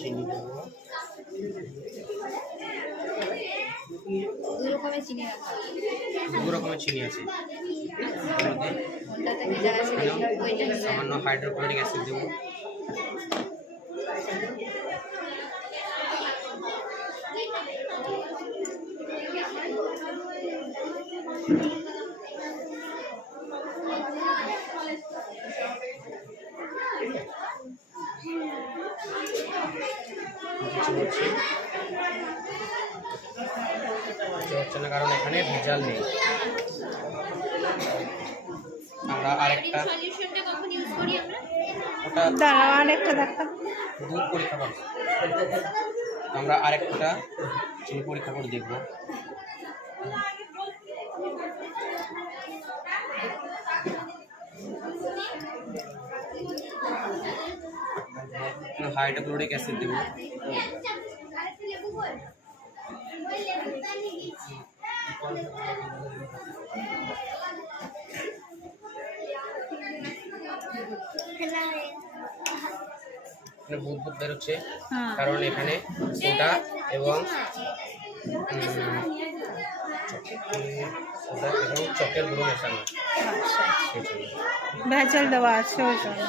চিনি দেবো, দু রকমের চিনি রাখা আছে। দু রকমের চিনি আছে। কোনটাতে ভেজা আছে ওইটা নিয়ে সামান্য হাইড্রোক্লোরিক অ্যাসিড দেবো, হচ্ছে না কারণ এখানে ভেজাল নেই। আমরা আরেকটা দাঁড়াও আরেকটা দেখা। দুধ পরীক্ষা করব, আমরা আরেকটা চিনি পরীক্ষা করে দেখব। হাইড্রোক্লোরিক অ্যাসিড দেব, বুদবুদ বেরোচ্ছে কারণ এখানে সোডা এবং চকের গুঁড়ো মেশানো, ভেজাল দেওয়া আছে ওই জন্য।